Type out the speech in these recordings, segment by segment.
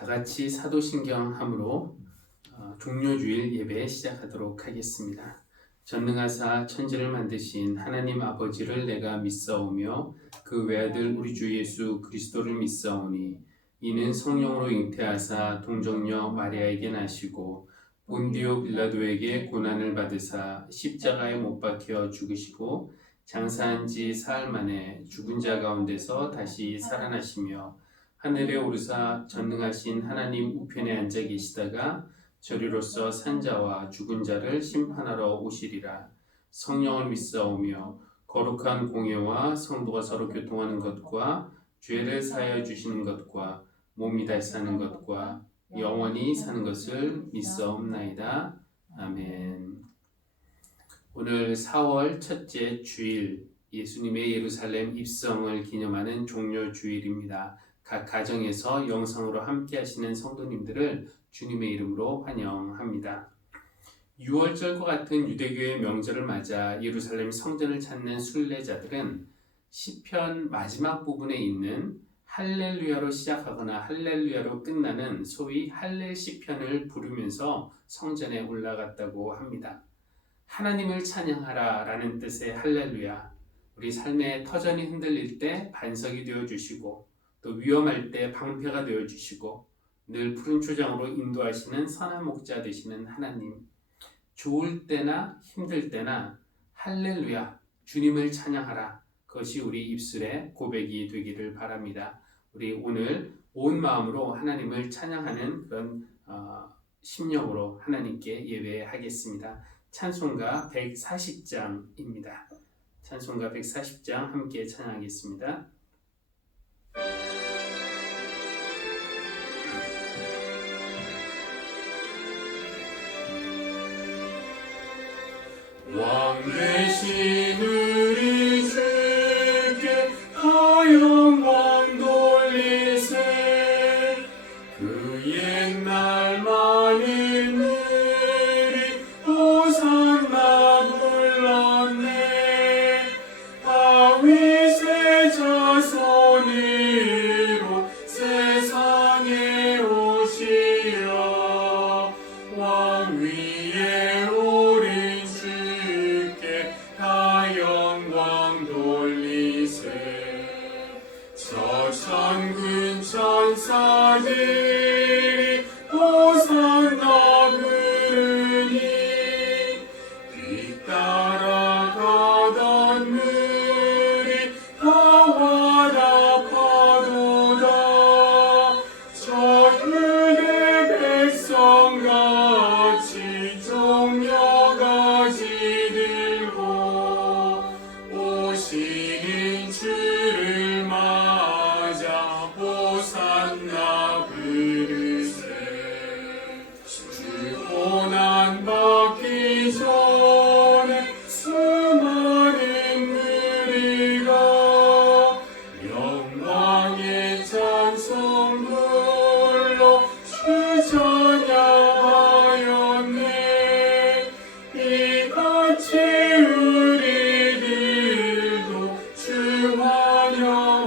다 같이 사도신경함으로 종료주일 예배 시작하도록 하겠습니다. 전능하사 천지를 만드신 하나님 아버지를 내가 믿사오며 그 외아들 우리 주 예수 그리스도를 믿사오니 이는 성령으로 잉태하사 동정녀 마리아에게 나시고 본디오 빌라도에게 고난을 받으사 십자가에 못 박혀 죽으시고 장사한 지 사흘 만에 죽은 자 가운데서 다시 살아나시며 하늘에 오르사 전능하신 하나님 우편에 앉아 계시다가 저리로서 산자와 죽은 자를 심판하러 오시리라. 성령을 믿사오며 거룩한 공예와 성도가 서로 교통하는 것과 죄를 사하여 주시는 것과 몸이 다시 사는 것과 영원히 사는 것을 믿사옵나이다. 아멘. 오늘 4월 첫째 주일 예수님의 예루살렘 입성을 기념하는 종료주일입니다. 각 가정에서 영상으로 함께 하시는 성도님들을 주님의 이름으로 환영합니다. 6월절과 같은 유대교의 명절을 맞아 예루살렘 성전을 찾는 순례자들은 시편 마지막 부분에 있는 할렐루야로 시작하거나 할렐루야로 끝나는 소위 할렐 시편을 부르면서 성전에 올라갔다고 합니다. 하나님을 찬양하라 라는 뜻의 할렐루야, 우리 삶의 터전이 흔들릴 때 반석이 되어주시고 또 위험할 때 방패가 되어주시고 늘 푸른 초장으로 인도하시는 선한 목자 되시는 하나님, 좋을 때나 힘들 때나 할렐루야, 주님을 찬양하라, 그것이 우리 입술의 고백이 되기를 바랍니다. 우리 오늘 온 마음으로 하나님을 찬양하는 그런 심령으로 하나님께 예배하겠습니다. 찬송가 140장입니다. 찬송가 140장 함께 찬양하겠습니다. 왕 되신 우리 주께 다 영광 돌리세. 그 옛날 만인들이 호산나 불렀네. 다윗의 자손으로 세상에 오시어 왕 위에 오른 주께 다 영광 돌리세. 저 천군 천사들이 호산나 부르니 뒤따라가던 물이 다 와답하도다. 저 유대 백성같이 종려가지 들고 오시는 주를 맞아 호산나 부르세. 주 고난 받기 전에 수많은 무리가 영광의 찬송 불러 주 찬양하였네. 이같이 우리들도 주 환영하오니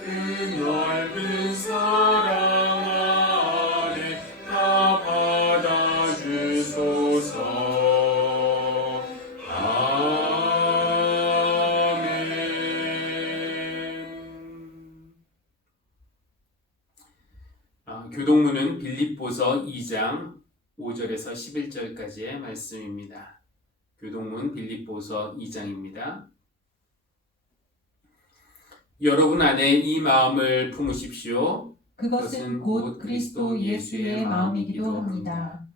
그 넓은 사랑 안에 다 받아주소서. 교동문은 빌립보서 2장 5절에서 11절까지의 말씀입니다. 교동문 빌립보서 2장입니다. 여러분 안에 이 마음을 품으십시오. 그것은 곧 그리스도 예수의 마음이기도 합니다.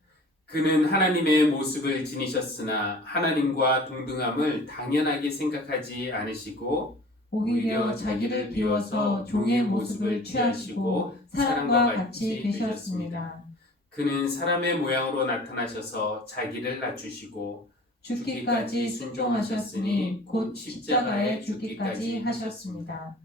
그는 하나님의 모습을 지니셨으나 하나님과 동등함을 당연하게 생각하지 않으시고 오히려 자기를 비워서 종의 모습을 취하시고 사람과 같이 되셨습니다. 그는 사람의 모양으로 나타나셔서 자기를 낮추시고 죽기까지 순종하셨으니 곧 십자가에 죽기까지 하셨습니다.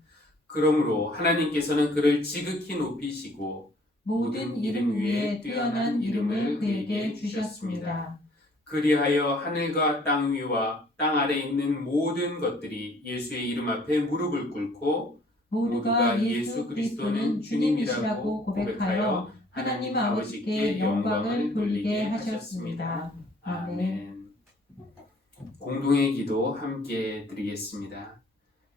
그러므로 하나님께서는 그를 지극히 높이시고 모든 이름 위에 뛰어난 이름을 그에게 주셨습니다. 그리하여 하늘과 땅 위와 땅 아래 있는 모든 것들이 예수의 이름 앞에 무릎을 꿇고 모두가 예수 그리스도는 주님이시라고 고백하여 하나님 아버지께 영광을 돌리게 하셨습니다. 아멘. 공동의 기도 함께 드리겠습니다.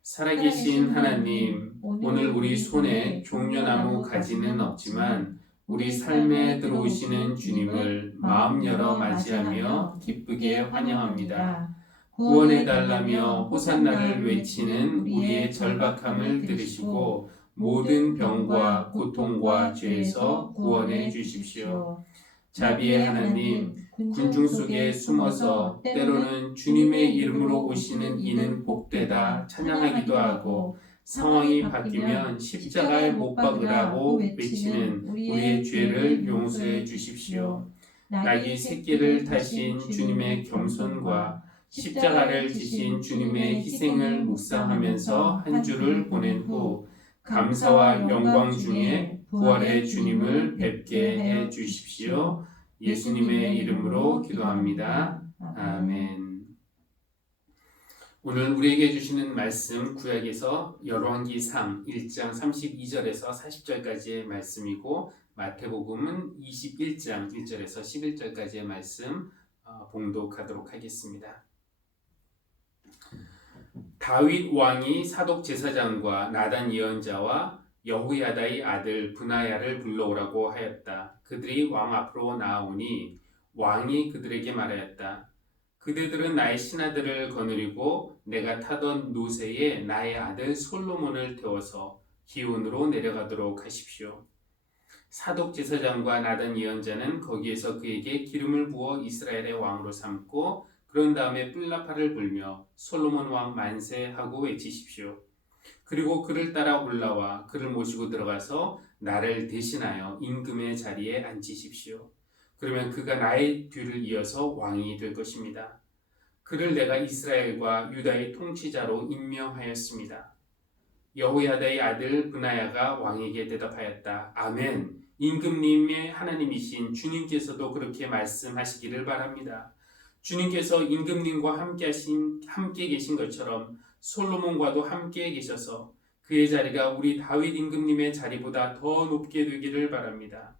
살아계신 하나님, 오늘 우리 손에 종려나무 가지는 없지만 우리 삶에 들어오시는 주님을 마음 열어 맞이하며 기쁘게 환영합니다. 구원해달라며 호산나를 외치는 우리의 절박함을 들으시고 모든 병과 고통과 죄에서 구원해 주십시오. 자비의 하나님, 군중 속에 숨어서 때로는 주님의 이름으로 오시는 이는 복되다 찬양하기도 하고 상황이 바뀌면 십자가에 못 박으라고 외치는 우리의 죄를 용서해 주십시오. 낙이 새끼를 타신 주님의 겸손과 십자가를 지신 주님의 희생을 묵상하면서 한 주를 보낸 후 감사와 영광 중에 부활의 주님을 뵙게 해 주십시오. 예수님의 이름으로 기도합니다. 아멘. 오늘 우리에게 주시는 말씀 구약에서 열왕기상 1장 32절에서 40절까지의 말씀이고 마태복음은 21장 1절에서 11절까지의 말씀 봉독하도록 하겠습니다. 다윗 왕이 사독 제사장과 나단 예언자와 여호야다의 아들 브나야를 불러오라고 하였다. 그들이 왕 앞으로 나아오니 왕이 그들에게 말하였다. 그대들은 나의 신하들을 거느리고 내가 타던 노새에 나의 아들 솔로몬을 태워서 기온으로 내려가도록 하십시오. 사독 제사장과 나단 예언자는 거기에서 그에게 기름을 부어 이스라엘의 왕으로 삼고 그런 다음에 뿔나팔을 불며 솔로몬 왕 만세하고 외치십시오. 그리고 그를 따라 올라와 그를 모시고 들어가서 나를 대신하여 임금의 자리에 앉히십시오. 그러면 그가 나의 뒤를 이어서 왕이 될 것입니다. 그를 내가 이스라엘과 유다의 통치자로 임명하였습니다. 여호야다의 아들 브나야가 왕에게 대답하였다. 아멘. 임금님의 하나님이신 주님께서도 그렇게 말씀하시기를 바랍니다. 주님께서 임금님과 함께 계신 것처럼 솔로몬과도 함께 계셔서 그의 자리가 우리 다윗 임금님의 자리보다 더 높게 되기를 바랍니다.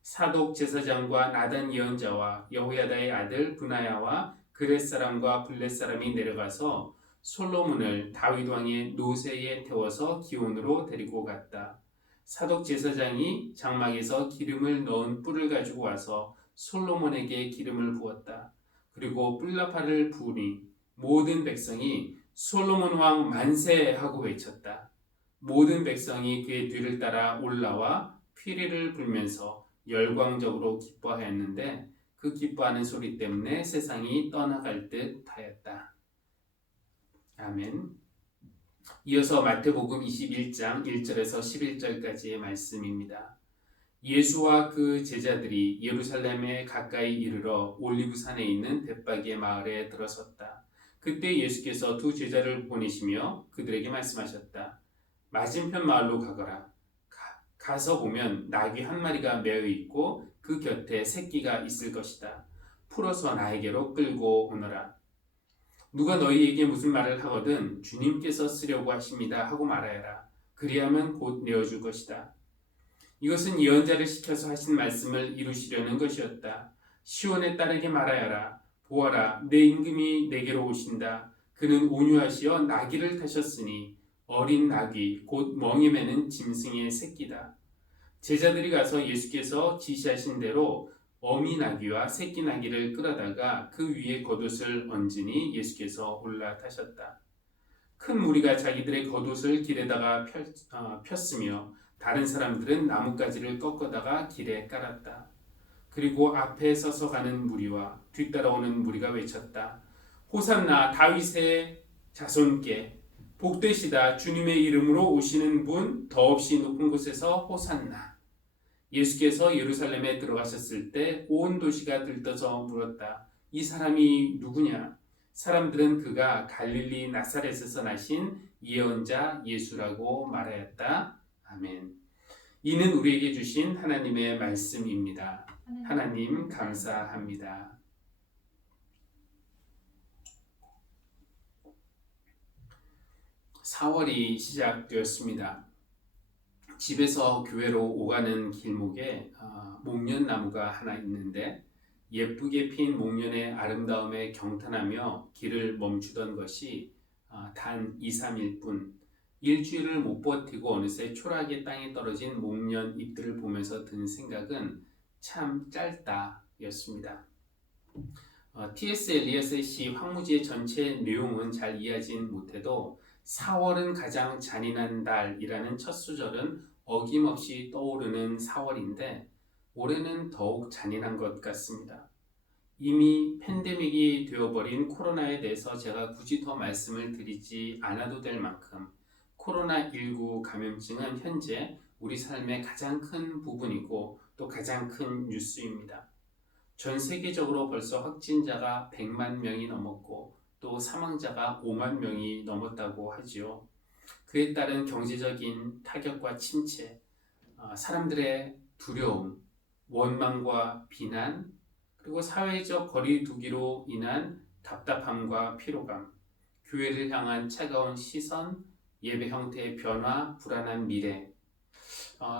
사독 제사장과 나단 예언자와 여호야다의 아들 브나야와 그렛 사람과 블렛 사람이 내려가서 솔로몬을 다윗 왕의 노새에 태워서 기온으로 데리고 갔다. 사독 제사장이 장막에서 기름을 넣은 뿔을 가지고 와서 솔로몬에게 기름을 부었다. 그리고 뿔나팔을 부으니 모든 백성이 솔로몬 왕 만세하고 외쳤다. 모든 백성이 그의 뒤를 따라 올라와 피리를 불면서 열광적으로 기뻐하였는데 그 기뻐하는 소리 때문에 세상이 떠나갈 듯 하였다. 아멘. 이어서 마태복음 21장 1절에서 11절까지의 말씀입니다. 예수와 그 제자들이 예루살렘에 가까이 이르러 올리브산에 있는 벳바게 마을에 들어섰다. 그때 예수께서 두 제자를 보내시며 그들에게 말씀하셨다. 맞은편 마을로 가거라. 가서 보면 나귀 한 마리가 매어 있고 그 곁에 새끼가 있을 것이다. 풀어서 나에게로 끌고 오너라. 누가 너희에게 무슨 말을 하거든 주님께서 쓰려고 하십니다 하고 말하여라. 그리하면 곧 내어줄 것이다. 이것은 예언자를 시켜서 하신 말씀을 이루시려는 것이었다. 시온의 딸에게 말하여라. 보아라, 내 임금이 내게로 오신다. 그는 온유하시어 나귀를 타셨으니 어린 나귀 곧 멍에 매는 짐승의 새끼다. 제자들이 가서 예수께서 지시하신 대로 어미 나귀와 새끼 나귀를 끌어다가 그 위에 겉옷을 얹으니 예수께서 올라타셨다. 큰 무리가 자기들의 겉옷을 길에다가 폈으며 다른 사람들은 나뭇가지를 꺾어다가 길에 깔았다. 그리고 앞에 서서 가는 무리와 뒤따라오는 무리가 외쳤다. 호산나 다윗의 자손께 복되시다. 주님의 이름으로 오시는 분 더없이 높은 곳에서 호산나. 예수께서 예루살렘에 들어가셨을 때 온 도시가 들떠서 물었다. 이 사람이 누구냐? 사람들은 그가 갈릴리 나사렛에서 나신 예언자 예수라고 말하였다. 아멘. 이는 우리에게 주신 하나님의 말씀입니다. 하나님 감사합니다. 4월이 시작되었습니다. 집에서 교회로 오가는 길목에 목련나무가 하나 있는데 예쁘게 핀 목련의 아름다움에 경탄하며 길을 멈추던 것이 단 2, 3일 뿐, 일주일을 못 버티고 어느새 초라하게 땅에 떨어진 목련 잎들을 보면서 든 생각은 참 짧다 였습니다. T.S. 엘리엇의 시 황무지의 전체 내용은 잘 이해하진 못해도 4월은 가장 잔인한 달이라는 첫 소절은 어김없이 떠오르는 4월인데 올해는 더욱 잔인한 것 같습니다. 이미 팬데믹이 되어버린 코로나에 대해서 제가 굳이 더 말씀을 드리지 않아도 될 만큼 코로나19 감염증은 현재 우리 삶의 가장 큰 부분이고 또 가장 큰 뉴스입니다. 전 세계적으로 벌써 확진자가 100만 명이 넘었고 또 사망자가 5만 명이 넘었다고 하지요. 그에 따른 경제적인 타격과 침체, 사람들의 두려움, 원망과 비난, 그리고 사회적 거리두기로 인한 답답함과 피로감, 교회를 향한 차가운 시선, 예배 형태의 변화, 불안한 미래.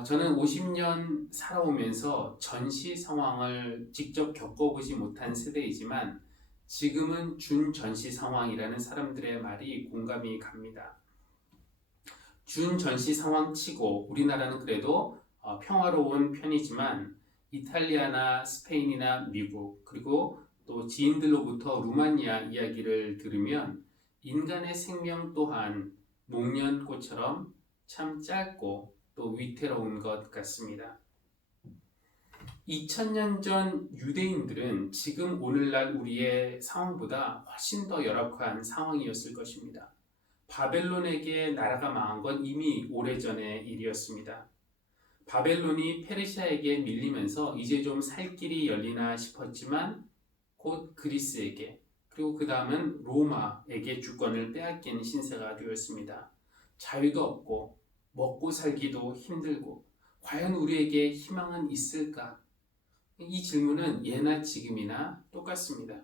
저는 50년 살아오면서 전시 상황을 직접 겪어보지 못한 세대이지만 지금은 준전시 상황이라는 사람들의 말이 공감이 갑니다. 준전시 상황 치고 우리나라는 그래도 평화로운 편이지만 이탈리아나 스페인이나 미국 그리고 또 지인들로부터 루마니아 이야기를 들으면 인간의 생명 또한 목련꽃처럼 참 짧고 또 위태로운 것 같습니다. 2000년 전 유대인들은 지금 오늘날 우리의 상황보다 훨씬 더 열악한 상황이었을 것입니다. 바벨론에게 나라가 망한 건 이미 오래전의 일이었습니다. 바벨론이 페르시아에게 밀리면서 이제 좀 살 길이 열리나 싶었지만 곧 그리스에게 그리고 그 다음은 로마에게 주권을 빼앗긴 신세가 되었습니다. 자유도 없고 먹고 살기도 힘들고 과연 우리에게 희망은 있을까? 이 질문은 예나 지금이나 똑같습니다.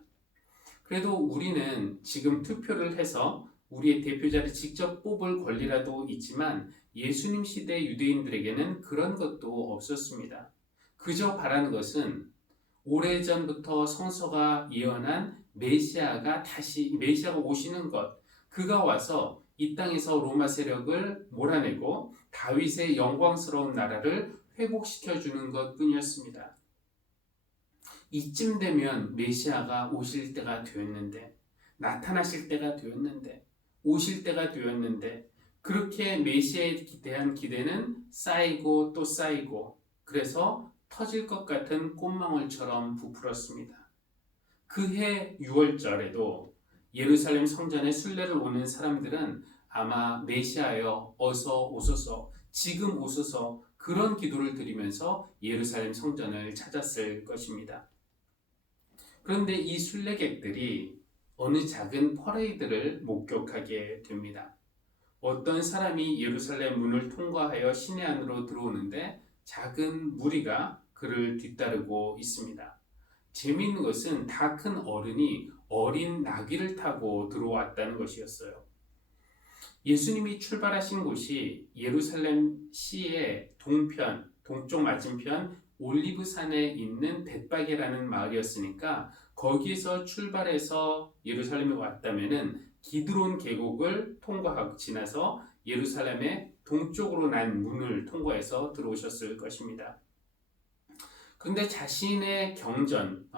그래도 우리는 지금 투표를 해서 우리의 대표자를 직접 뽑을 권리라도 있지만 예수님 시대 유대인들에게는 그런 것도 없었습니다. 그저 바라는 것은 오래전부터 성서가 예언한 메시아가 오시는 것, 그가 와서 이 땅에서 로마 세력을 몰아내고 다윗의 영광스러운 나라를 회복시켜 주는 것 뿐이었습니다. 이쯤 되면 메시아가 오실 때가 되었는데, 나타나실 때가 되었는데, 오실 때가 되었는데, 그렇게 메시아에 대한 기대는 쌓이고 또 쌓이고, 그래서 터질 것 같은 꽃망울처럼 부풀었습니다. 그해 6월절에도 예루살렘 성전에 순례를 오는 사람들은 아마 메시아여 어서 오소서, 지금 오소서 그런 기도를 드리면서 예루살렘 성전을 찾았을 것입니다. 그런데 이 순례객들이 어느 작은 퍼레이드를 목격하게 됩니다. 어떤 사람이 예루살렘 문을 통과하여 시내 안으로 들어오는데 작은 무리가 그를 뒤따르고 있습니다. 재미있는 것은 다 큰 어른이 어린 나귀를 타고 들어왔다는 것이었어요. 예수님이 출발하신 곳이 예루살렘 시의 동쪽 맞은편 올리브산에 있는 벳바게라는 마을이었으니까 거기에서 출발해서 예루살렘에 왔다면은 기드론 계곡을 지나서 예루살렘의 동쪽으로 난 문을 통과해서 들어오셨을 것입니다. 그런데 자신의 경전,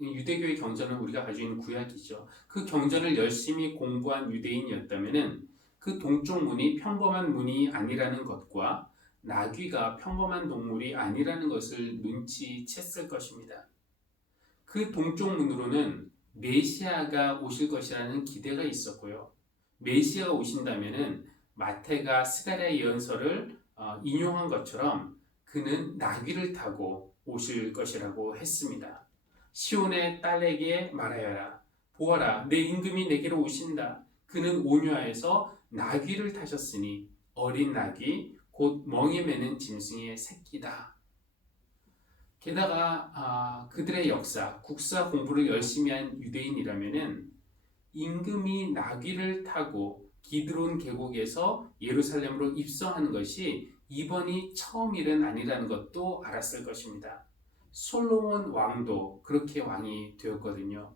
유대교의 경전은 우리가 가지고 있는 구약이죠. 그 경전을 열심히 공부한 유대인이었다면은 그 동쪽 문이 평범한 문이 아니라는 것과 나귀가 평범한 동물이 아니라는 것을 눈치챘을 것입니다. 그 동쪽 문으로는 메시아가 오실 것이라는 기대가 있었고요. 메시아가 오신다면은 마태가 스가랴 예언서를 인용한 것처럼 그는 나귀를 타고 오실 것이라고 했습니다. 시온의 딸에게 말하여라. 보아라, 내 임금이 내게로 오신다. 그는 온유하여서 나귀를 타셨으니 어린 나귀 곧 멍에 매는 짐승의 새끼다. 게다가 그들의 역사, 국사 공부를 열심히 한 유대인이라면은 임금이 나귀를 타고 기드론 계곡에서 예루살렘으로 입성하는 것이 이번이 처음 일은 아니라는 것도 알았을 것입니다. 솔로몬 왕도 그렇게 왕이 되었거든요.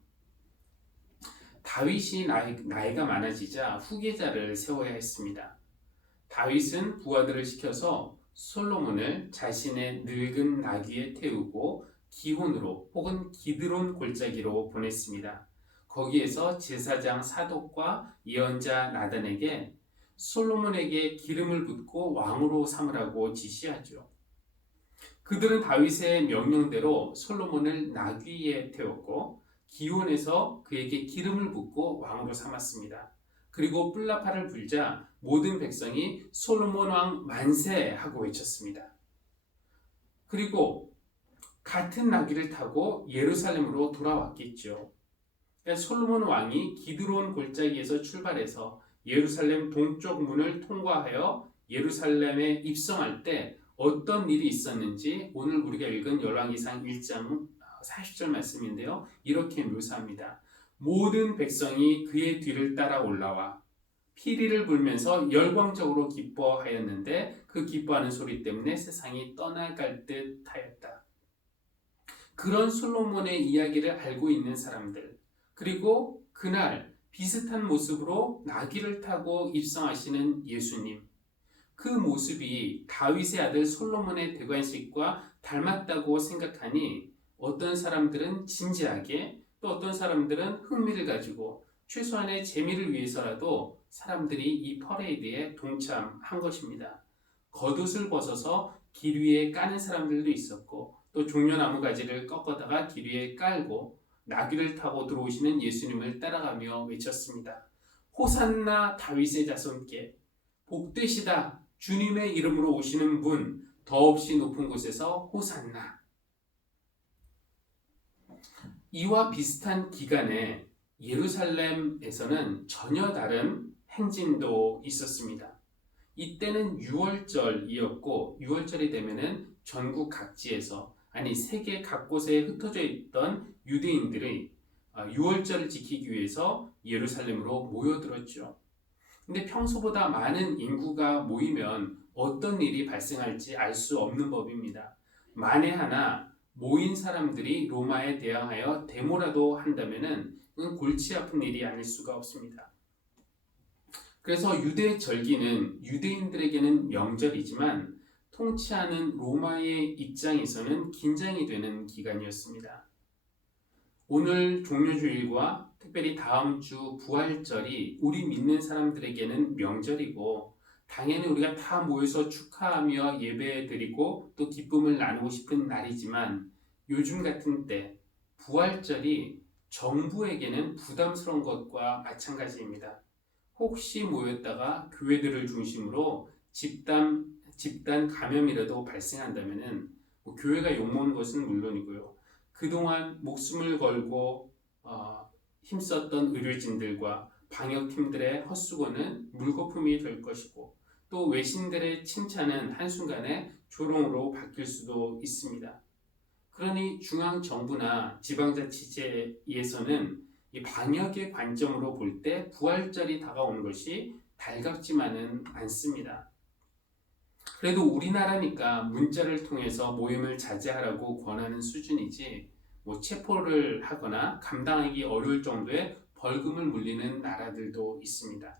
다윗이 나이가 많아지자 후계자를 세워야 했습니다. 다윗은 부하들을 시켜서 솔로몬을 자신의 늙은 나귀에 태우고 기혼으로 혹은 기드론 골짜기로 보냈습니다. 거기에서 제사장 사독과 예언자 나단에게 솔로몬에게 기름을 붓고 왕으로 삼으라고 지시하죠. 그들은 다윗의 명령대로 솔로몬을 나귀에 태웠고 기온에서 그에게 기름을 붓고 왕으로 삼았습니다. 그리고 뿔나팔을 불자 모든 백성이 솔로몬 왕 만세 하고 외쳤습니다. 그리고 같은 나귀를 타고 예루살렘으로 돌아왔겠죠. 솔로몬 왕이 기드론 골짜기에서 출발해서 예루살렘 동쪽 문을 통과하여 예루살렘에 입성할 때 어떤 일이 있었는지 오늘 우리가 읽은 열왕기상 1장 40절 말씀인데요. 이렇게 묘사합니다. 모든 백성이 그의 뒤를 따라 올라와 피리를 불면서 열광적으로 기뻐하였는데 그 기뻐하는 소리 때문에 세상이 떠나갈 듯 하였다. 그런 솔로몬의 이야기를 알고 있는 사람들, 그리고 그날 비슷한 모습으로 나귀를 타고 입성하시는 예수님, 그 모습이 다윗의 아들 솔로몬의 대관식과 닮았다고 생각하니 어떤 사람들은 진지하게, 또 어떤 사람들은 흥미를 가지고 최소한의 재미를 위해서라도 사람들이 이 퍼레이드에 동참한 것입니다. 겉옷을 벗어서 길 위에 까는 사람들도 있었고, 또 종려나무 가지를 꺾어다가 길 위에 깔고 나귀를 타고 들어오시는 예수님을 따라가며 외쳤습니다. 호산나 다윗의 자손께, 복되시다 주님의 이름으로 오시는 분, 더없이 높은 곳에서 호산나. 이와 비슷한 기간에 예루살렘에서는 전혀 다른 행진도 있었습니다. 이때는 6월절이었고 6월절이 되면은 전국 각지에서, 아니 세계 각곳에 흩어져 있던 유대인들이 6월절을 지키기 위해서 예루살렘으로 모여들었죠. 근데 평소보다 많은 인구가 모이면 어떤 일이 발생할지 알 수 없는 법입니다. 만에 하나 모인 사람들이 로마에 대항하여 데모라도 한다면은 그건 골치 아픈 일이 아닐 수가 없습니다. 그래서 유대 절기는 유대인들에게는 명절이지만 통치하는 로마의 입장에서는 긴장이 되는 기간이었습니다. 오늘 종료주일과 특별히 다음 주 부활절이 우리 믿는 사람들에게는 명절이고, 당연히 우리가 다 모여서 축하하며 예배드리고 또 기쁨을 나누고 싶은 날이지만, 요즘 같은 때 부활절이 정부에게는 부담스러운 것과 마찬가지입니다. 혹시 모였다가 교회들을 중심으로 집단 감염이라도 발생한다면은 교회가 욕먹는 것은 물론이고요. 그동안 목숨을 걸고 힘썼던 의료진들과 방역팀들의 헛수고는 물거품이 될 것이고, 또 외신들의 칭찬은 한순간에 조롱으로 바뀔 수도 있습니다. 그러니 중앙정부나 지방자치제에서는 이 방역의 관점으로 볼 때 부활절이 다가오는 것이 달갑지만은 않습니다. 그래도 우리나라니까 문자를 통해서 모임을 자제하라고 권하는 수준이지 체포를 하거나 감당하기 어려울 정도의 벌금을 물리는 나라들도 있습니다.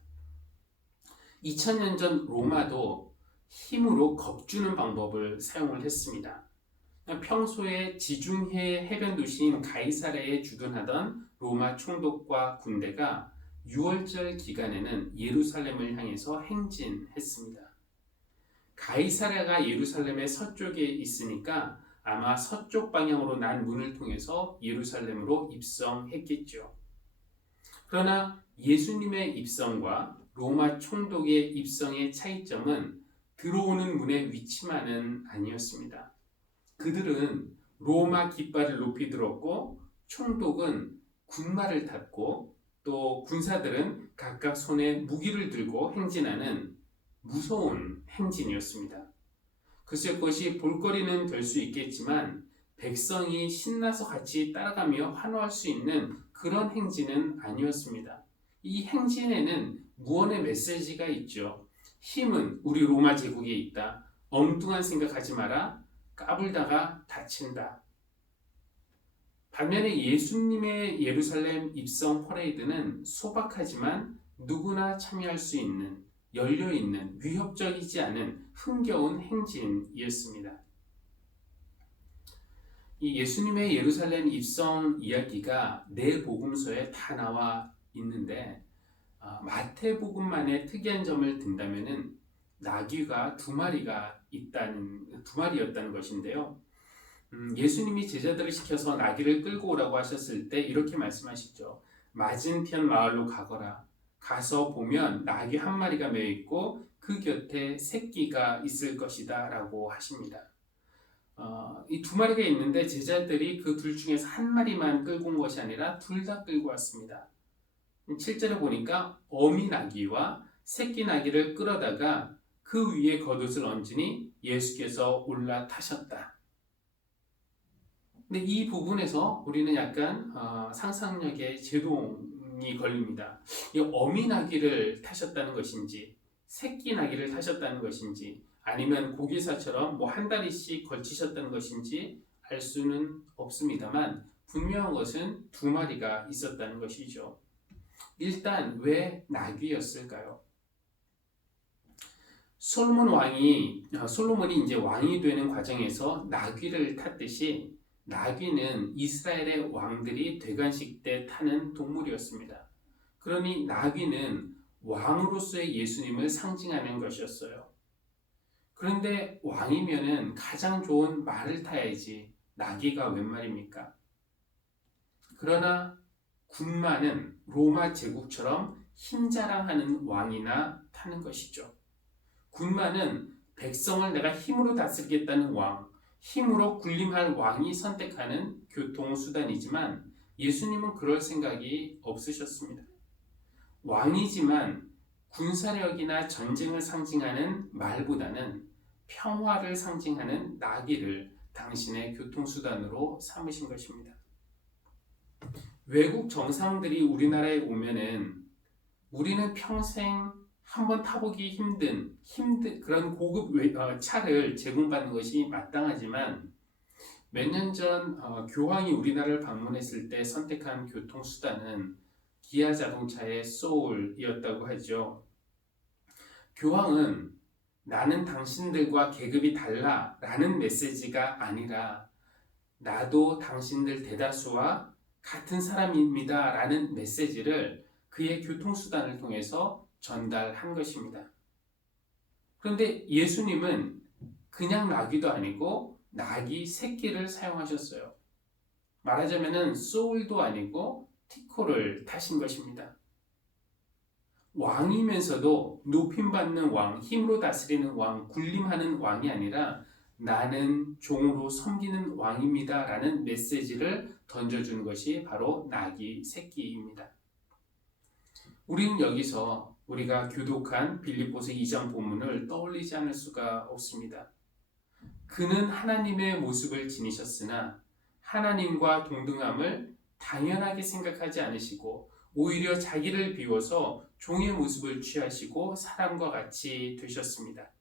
2000년 전 로마도 힘으로 겁주는 방법을 사용을 했습니다. 평소에 지중해 해변 도시인 가이사랴에 주둔하던 로마 총독과 군대가 6월절 기간에는 예루살렘을 향해서 행진했습니다. 가이사랴가 예루살렘의 서쪽에 있으니까 아마 서쪽 방향으로 난 문을 통해서 예루살렘으로 입성했겠죠. 그러나 예수님의 입성과 로마 총독의 입성의 차이점은 들어오는 문의 위치만은 아니었습니다. 그들은 로마 깃발을 높이 들었고, 총독은 군마를 탔고, 또 군사들은 각각 손에 무기를 들고 행진하는 무서운 행진이었습니다. 글쎄 그것이 볼거리는 될 수 있겠지만 백성이 신나서 같이 따라가며 환호할 수 있는 그런 행진은 아니었습니다. 이 행진에는 무언의 메시지가 있죠. 힘은 우리 로마 제국에 있다. 엉뚱한 생각하지 마라. 까불다가 다친다. 반면에 예수님의 예루살렘 입성 퍼레이드는 소박하지만 누구나 참여할 수 있는, 열려있는, 위협적이지 않은 흥겨운 행진이었습니다. 이 예수님의 예루살렘 입성 이야기가 네 복음서에 다 나와 있는데 마태복음만의 특이한 점을 든다면은 나귀가 두 마리였다는 것인데요. 예수님이 제자들을 시켜서 나귀를 끌고 오라고 하셨을 때 이렇게 말씀하시죠. 맞은편 마을로 가거라. 가서 보면 나귀 한 마리가 매어 있고 그 곁에 새끼가 있을 것이다 라고 하십니다. 이 두 마리가 있는데 제자들이 그 둘 중에서 한 마리만 끌고 온 것이 아니라 둘 다 끌고 왔습니다. 7절에 보니까 어미 나귀와 새끼 나귀를 끌어다가 그 위에 겉옷을 얹으니 예수께서 올라타셨다. 근데 이 부분에서 우리는 약간 상상력에 제동이 걸립니다. 이 어미 나귀를 타셨다는 것인지 새끼 나귀를 타셨다는 것인지 아니면 고기사처럼 뭐 한 다리씩 걸치셨다는 것인지 알 수는 없습니다만 분명한 것은 두 마리가 있었다는 것이죠. 일단 왜 나귀였을까요? 솔로몬이 이제 왕이 되는 과정에서 나귀를 탔듯이 나귀는 이스라엘의 왕들이 되관식 때 타는 동물이었습니다. 그러니 나귀는 왕으로서의 예수님을 상징하는 것이었어요. 그런데 왕이면은 가장 좋은 말을 타야지 나귀가 웬 말입니까? 그러나 군마는 로마 제국처럼 힘자랑하는 왕이나 타는 것이죠. 군마는 백성을 내가 힘으로 다스리겠다는 왕, 힘으로 군림할 왕이 선택하는 교통수단이지만 예수님은 그럴 생각이 없으셨습니다. 왕이지만 군사력이나 전쟁을 상징하는 말보다는 평화를 상징하는 나귀를 당신의 교통수단으로 삼으신 것입니다. 외국 정상들이 우리나라에 오면은 우리는 평생 한번 타보기 힘든 그런 고급 차를 제공받는 것이 마땅하지만 몇 년 전 교황이 우리나라를 방문했을 때 선택한 교통수단은 기아 자동차의 소울이었다고 하죠. 교황은 나는 당신들과 계급이 달라 라는 메시지가 아니라 나도 당신들 대다수와 같은 사람입니다 라는 메시지를 그의 교통수단을 통해서 전달한 것입니다. 그런데 예수님은 그냥 나귀도 아니고 나귀 새끼를 사용하셨어요. 말하자면 소울도 아니고 티코를 타신 것입니다. 왕이면서도 높임받는 왕, 힘으로 다스리는 왕, 군림하는 왕이 아니라 나는 종으로 섬기는 왕입니다 라는 메시지를 던져주는 것이 바로 나귀 새끼입니다. 우리는 여기서 우리가 교독한 빌립보서 2장 본문을 떠올리지 않을 수가 없습니다. 그는 하나님의 모습을 지니셨으나 하나님과 동등함을 당연하게 생각하지 않으시고 오히려 자기를 비워서 종의 모습을 취하시고 사람과 같이 되셨습니다.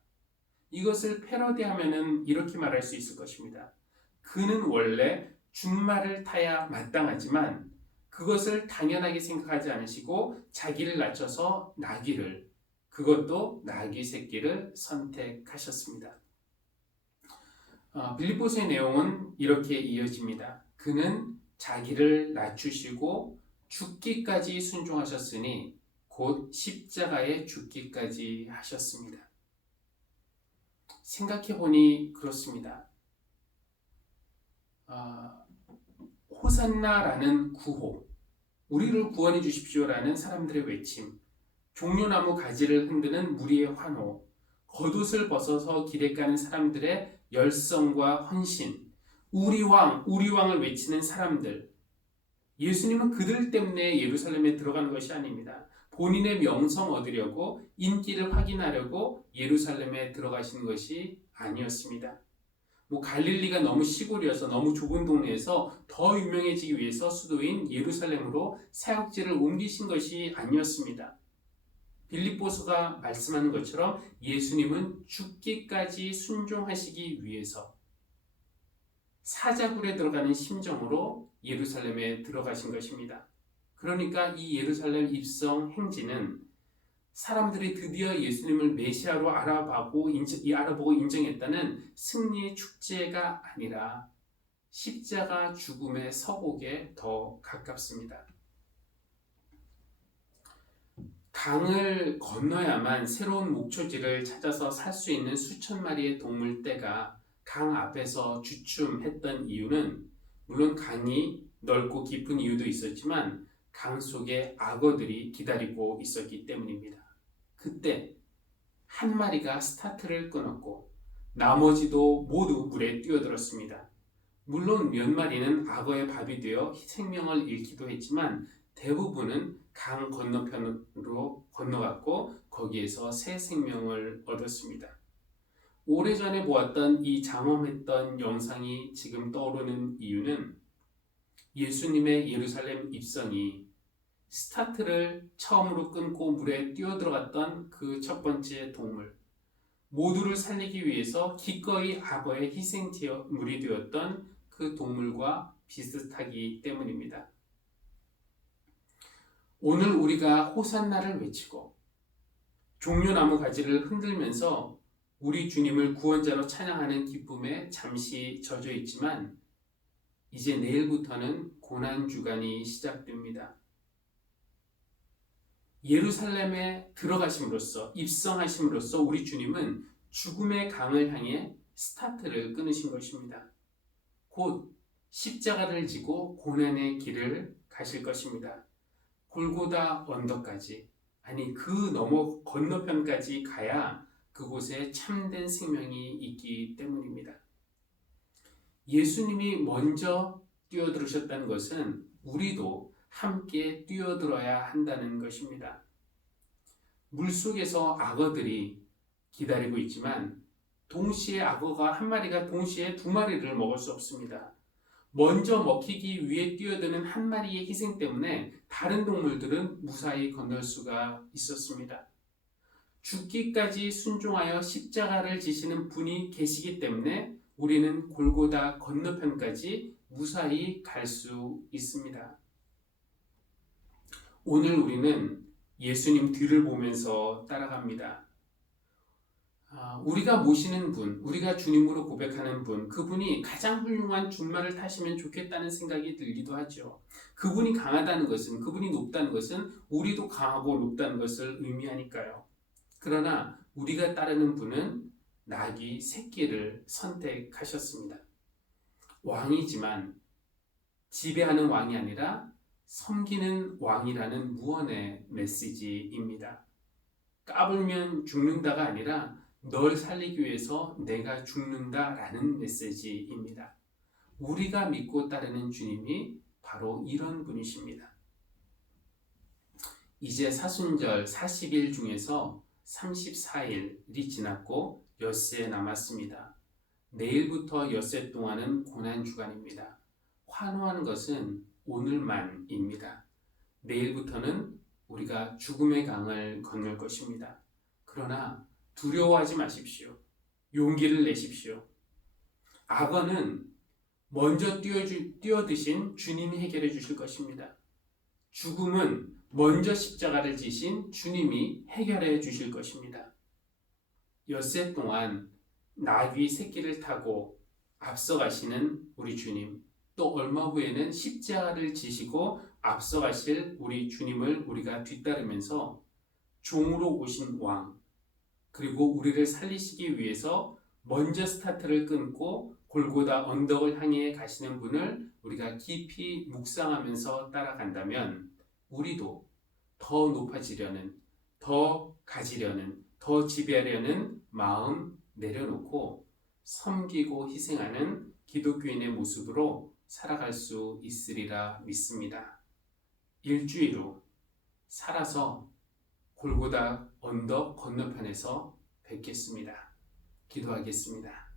이것을 패러디하면 이렇게 말할 수 있을 것입니다. 그는 원래 준말을 타야 마땅하지만 그것을 당연하게 생각하지 않으시고 자기를 낮춰서 나귀를, 그것도 나귀 새끼를 선택하셨습니다. 빌립보서의 내용은 이렇게 이어집니다. 그는 자기를 낮추시고 죽기까지 순종하셨으니 곧 십자가에 죽기까지 하셨습니다. 생각해보니 그렇습니다. 호산나라는 구호, 우리를 구원해 주십시오라는 사람들의 외침, 종려나무 가지를 흔드는 무리의 환호, 겉옷을 벗어서 길에 가는 사람들의 열성과 헌신, 우리 왕을 외치는 사람들. 예수님은 그들 때문에 예루살렘에 들어가는 것이 아닙니다. 본인의 명성 얻으려고, 인기를 확인하려고 예루살렘에 들어가시는 것이 아니었습니다. 갈릴리가 너무 시골이어서 너무 좁은 동네에서 더 유명해지기 위해서 수도인 예루살렘으로 사역지를 옮기신 것이 아니었습니다. 빌립보서가 말씀하는 것처럼 예수님은 죽기까지 순종하시기 위해서 사자굴에 들어가는 심정으로 예루살렘에 들어가신 것입니다. 그러니까 이 예루살렘 입성 행진은 사람들이 드디어 예수님을 메시아로 알아보고 인정했다는 승리의 축제가 아니라 십자가 죽음의 서곡에 더 가깝습니다. 강을 건너야만 새로운 목초지를 찾아서 살 수 있는 수천 마리의 동물떼가 강 앞에서 주춤했던 이유는 물론 강이 넓고 깊은 이유도 있었지만 강 속에 악어들이 기다리고 있었기 때문입니다. 그때 한 마리가 스타트를 끊었고 나머지도 모두 물에 뛰어들었습니다. 물론 몇 마리는 악어의 밥이 되어 생명을 잃기도 했지만 대부분은 강 건너편으로 건너갔고 거기에서 새 생명을 얻었습니다. 오래전에 보았던 이 장엄했던 영상이 지금 떠오르는 이유는 예수님의 예루살렘 입성이 스타트를 처음으로 끊고 물에 뛰어들어갔던 그 첫 번째 동물, 모두를 살리기 위해서 기꺼이 악어의 희생물이 되었던 그 동물과 비슷하기 때문입니다. 오늘 우리가 호산나를 외치고 종려나무 가지를 흔들면서 우리 주님을 구원자로 찬양하는 기쁨에 잠시 젖어 있지만 이제 내일부터는 고난주간이 시작됩니다. 예루살렘에 들어가심으로써 입성하심으로써 우리 주님은 죽음의 강을 향해 스타트를 끊으신 것입니다. 곧 십자가를 지고 고난의 길을 가실 것입니다. 골고다 언덕까지, 아니 그 건너편까지 가야 그곳에 참된 생명이 있기 때문입니다. 예수님이 먼저 뛰어들으셨다는 것은 우리도 함께 뛰어들어야 한다는 것입니다. 물속에서 악어들이 기다리고 있지만 동시에 악어가 한 마리가 동시에 두 마리를 먹을 수 없습니다. 먼저 먹히기 위해 뛰어드는 한 마리의 희생 때문에 다른 동물들은 무사히 건널 수가 있었습니다. 죽기까지 순종하여 십자가를 지시는 분이 계시기 때문에 우리는 골고다 건너편까지 무사히 갈 수 있습니다. 오늘 우리는 예수님 뒤를 보면서 따라갑니다. 우리가 모시는 분, 우리가 주님으로 고백하는 분, 그분이 가장 훌륭한 준말을 타시면 좋겠다는 생각이 들기도 하죠. 그분이 강하다는 것은, 그분이 높다는 것은 우리도 강하고 높다는 것을 의미하니까요. 그러나 우리가 따르는 분은 나귀 새끼를 선택하셨습니다. 왕이지만 지배하는 왕이 아니라 섬기는 왕이라는 무언의 메시지입니다. 까불면 죽는다가 아니라 널 살리기 위해서 내가 죽는다라는 메시지입니다. 우리가 믿고 따르는 주님이 바로 이런 분이십니다. 이제 사순절 40일 중에서 34일이 지났고 엿새 남았습니다. 내일부터 엿새 동안은 고난주간입니다. 환호하는 것은 오늘만입니다. 내일부터는 우리가 죽음의 강을 건널 것입니다. 그러나 두려워하지 마십시오. 용기를 내십시오. 악어는 먼저 뛰어드신 주님이 해결해 주실 것입니다. 죽음은 먼저 십자가를 지신 주님이 해결해 주실 것입니다. 엿새 동안 나귀 새끼를 타고 앞서가시는 우리 주님, 또 얼마 후에는 십자가를 지시고 앞서가실 우리 주님을 우리가 뒤따르면서 종으로 오신 왕, 그리고 우리를 살리시기 위해서 먼저 스타트를 끊고 골고다 언덕을 향해 가시는 분을 우리가 깊이 묵상하면서 따라간다면 우리도 더 높아지려는, 더 가지려는, 더 지배하려는 마음 내려놓고 섬기고 희생하는 기독교인의 모습으로 살아갈 수 있으리라 믿습니다. 일주일 후 살아서 골고다 언덕 건너편에서 뵙겠습니다. 기도하겠습니다.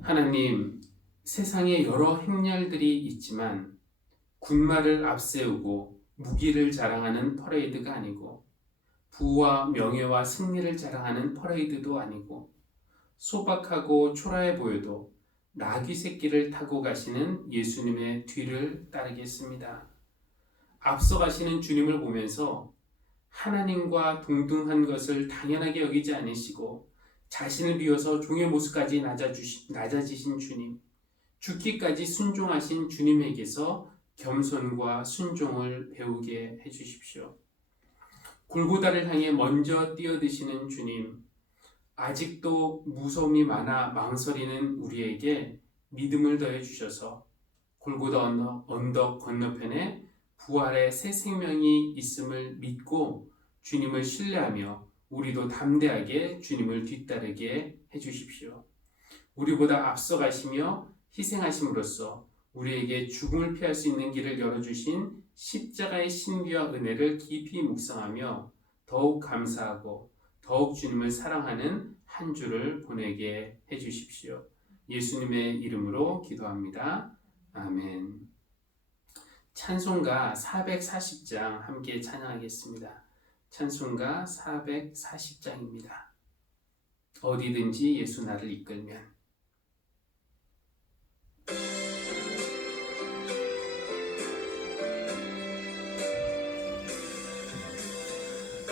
하나님, 세상에 여러 행렬들이 있지만 군마를 앞세우고 무기를 자랑하는 퍼레이드가 아니고 부와 명예와 승리를 자랑하는 퍼레이드도 아니고 소박하고 초라해 보여도 나귀 새끼를 타고 가시는 예수님의 뒤를 따르겠습니다. 앞서 가시는 주님을 보면서 하나님과 동등한 것을 당연하게 여기지 않으시고 자신을 비워서 종의 모습까지 낮아지신 주님, 죽기까지 순종하신 주님에게서 겸손과 순종을 배우게 해주십시오. 골고다를 향해 먼저 뛰어드시는 주님, 아직도 무서움이 많아 망설이는 우리에게 믿음을 더해 주셔서 골고다 언덕 건너편에 부활의 새 생명이 있음을 믿고 주님을 신뢰하며 우리도 담대하게 주님을 뒤따르게 해주십시오. 우리보다 앞서가시며 희생하심으로써 우리에게 죽음을 피할 수 있는 길을 열어주신 십자가의 신비와 은혜를 깊이 묵상하며 더욱 감사하고 더욱 주님을 사랑하는 한 주를 보내게 해주십시오. 예수님의 이름으로 기도합니다. 아멘. 찬송가 440장 함께 찬양하겠습니다. 찬송가 440장입니다. 어디든지 예수 나를 이끌면.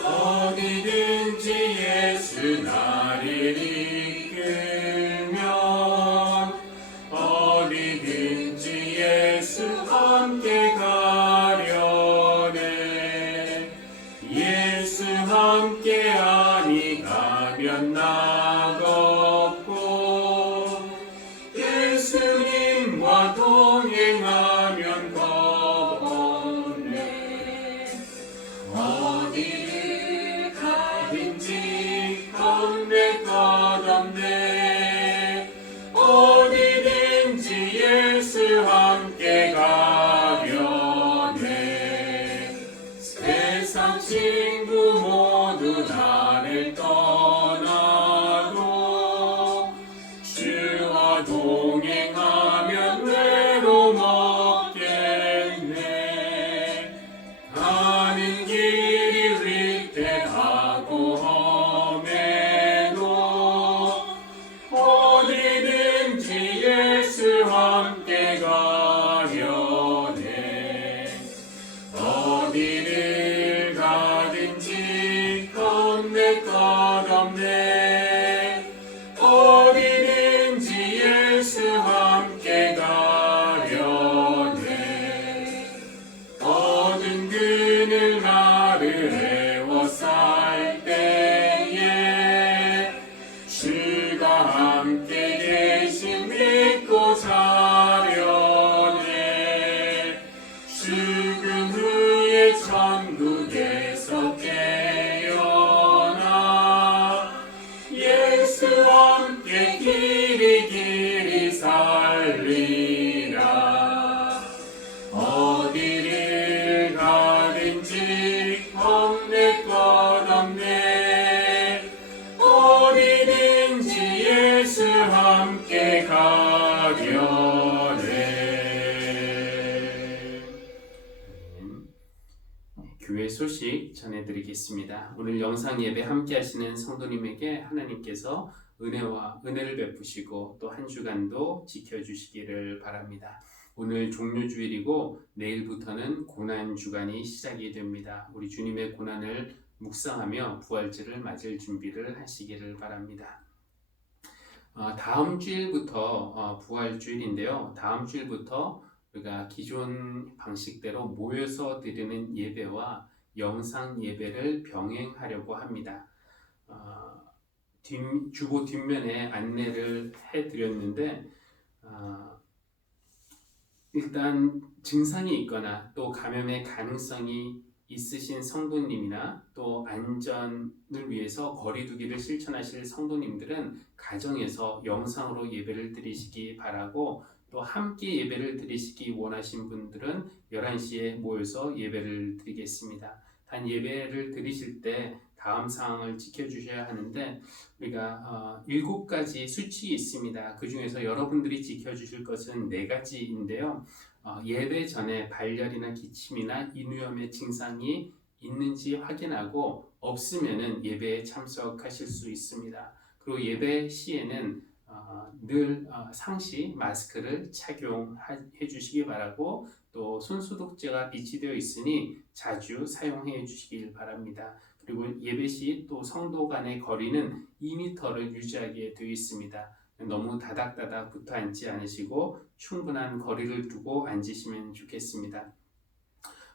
어디든지 예수 나를 이끌면 어디든지 예수 함께 가려네. 예수 함께 아니 가면 나갑고 예수님과 동행하면 겁 없네. 어디를 가든지 겁낼 것 없네. 어디든지 예수 함께 가려네. 세상 친구 모두 나를 떠나도 주와 동행하면 외로움 없겠네. 가는 길이 위태하고 험해도 어디든지 예수 함께 가려네. 어디를 가든지 겁낼 것 없네. 어디든지 예수 함께 가려네. 어두운 그늘 나를 에워쌀 때에 주가 함께 계심 믿고 자려네. 죽음 후에 천국에서 깨어나 예수 함께 길이 살리라. 어디를 가든지 겁낼 것 없네. 어디든지 예수 함께 가려네. 교회 소식 전해드리겠습니다. 오늘 영상 예배 함께 하시는 성도님에게 하나님께서 은혜를 베푸시고 또 한 주간도 지켜주시기를 바랍니다. 오늘 종료주일이고 내일부터는 고난주간이 시작이 됩니다. 우리 주님의 고난을 묵상하며 부활절을 맞을 준비를 하시기를 바랍니다. 다음 주일부터 부활주일인데요. 다음 주일부터 우리가 기존 방식대로 모여서 드리는 예배와 영상 예배를 병행하려고 합니다. 주보 뒷면에 안내를 해드렸는데 일단 증상이 있거나 또 감염의 가능성이 있으신 성도님이나 또 안전을 위해서 거리 두기를 실천하실 성도님들은 가정에서 영상으로 예배를 드리시기 바라고, 또 함께 예배를 드리시기 원하신 분들은 11시에 모여서 예배를 드리겠습니다. 단 예배를 드리실 때 다음 사항을 지켜주셔야 하는데 우리가 7가지 수칙이 있습니다. 그 중에서 여러분들이 지켜주실 것은 4가지인데요. 예배 전에 발열이나 기침이나 인후염의 증상이 있는지 확인하고 없으면은 예배에 참석하실 수 있습니다. 그리고 예배 시에는 늘 상시 마스크를 착용해 주시기 바라고 또 손소독제가 비치되어 있으니 자주 사용해 주시길 바랍니다. 그리고 예배 시 또 성도 간의 거리는 2m를 유지하게 되어 있습니다. 너무 다닥다닥 붙어 앉지 않으시고 충분한 거리를 두고 앉으시면 좋겠습니다.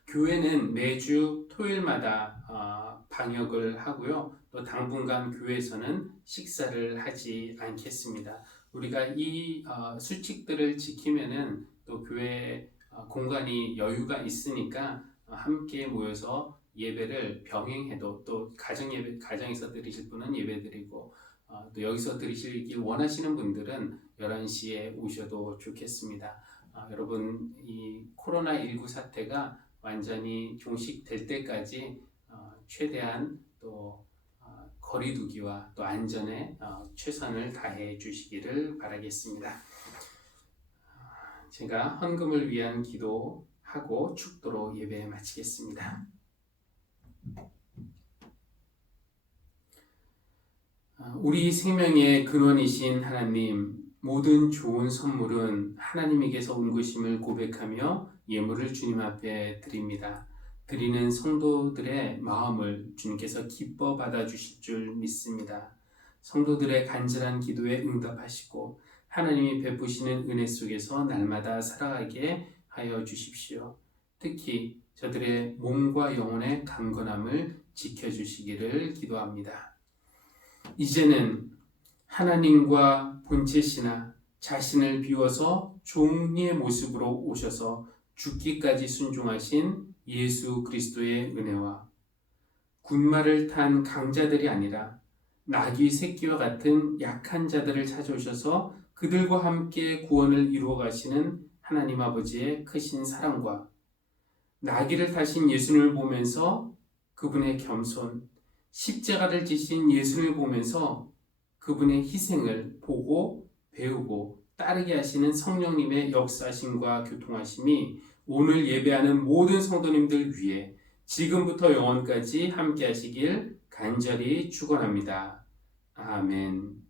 교회는 매주 토요일마다 방역을 하고요. 또 당분간 교회에서는 식사를 하지 않겠습니다. 우리가 이 수칙들을 지키면은 또 교회 공간이 여유가 있으니까 함께 모여서 예배를 병행해도 또 가정에서 드리실 분은 예배드리고 또 여기서 드리시길 원하시는 분들은 11시에 오셔도 좋겠습니다. 여러분 이 코로나19 사태가 완전히 종식될 때까지 최대한 또 거리두기와 또 안전에 최선을 다해 주시기를 바라겠습니다. 제가 헌금을 위한 기도하고 축도로 예배 마치겠습니다. 우리 생명의 근원이신 하나님, 모든 좋은 선물은 하나님에게서 온 것임을 고백하며 예물을 주님 앞에 드립니다. 드리는 성도들의 마음을 주님께서 기뻐 받아주실 줄 믿습니다. 성도들의 간절한 기도에 응답하시고 하나님이 베푸시는 은혜 속에서 날마다 살아가게 하여 주십시오. 특히 저들의 몸과 영혼의 강건함을 지켜주시기를 기도합니다. 이제는 하나님과 본체시나 자신을 비워서 종의 모습으로 오셔서 죽기까지 순종하신 예수 그리스도의 은혜와 군마를 탄 강자들이 아니라 나귀 새끼와 같은 약한 자들을 찾아오셔서 그들과 함께 구원을 이루어 가시는 하나님 아버지의 크신 사랑과 나귀를 타신 예수님을 보면서 그분의 겸손, 십자가를 지신 예수님을 보면서 그분의 희생을 보고 배우고 따르게 하시는 성령님의 역사심과 교통하심이 오늘 예배하는 모든 성도님들 위해 지금부터 영원까지 함께 하시길 간절히 축원합니다. 아멘.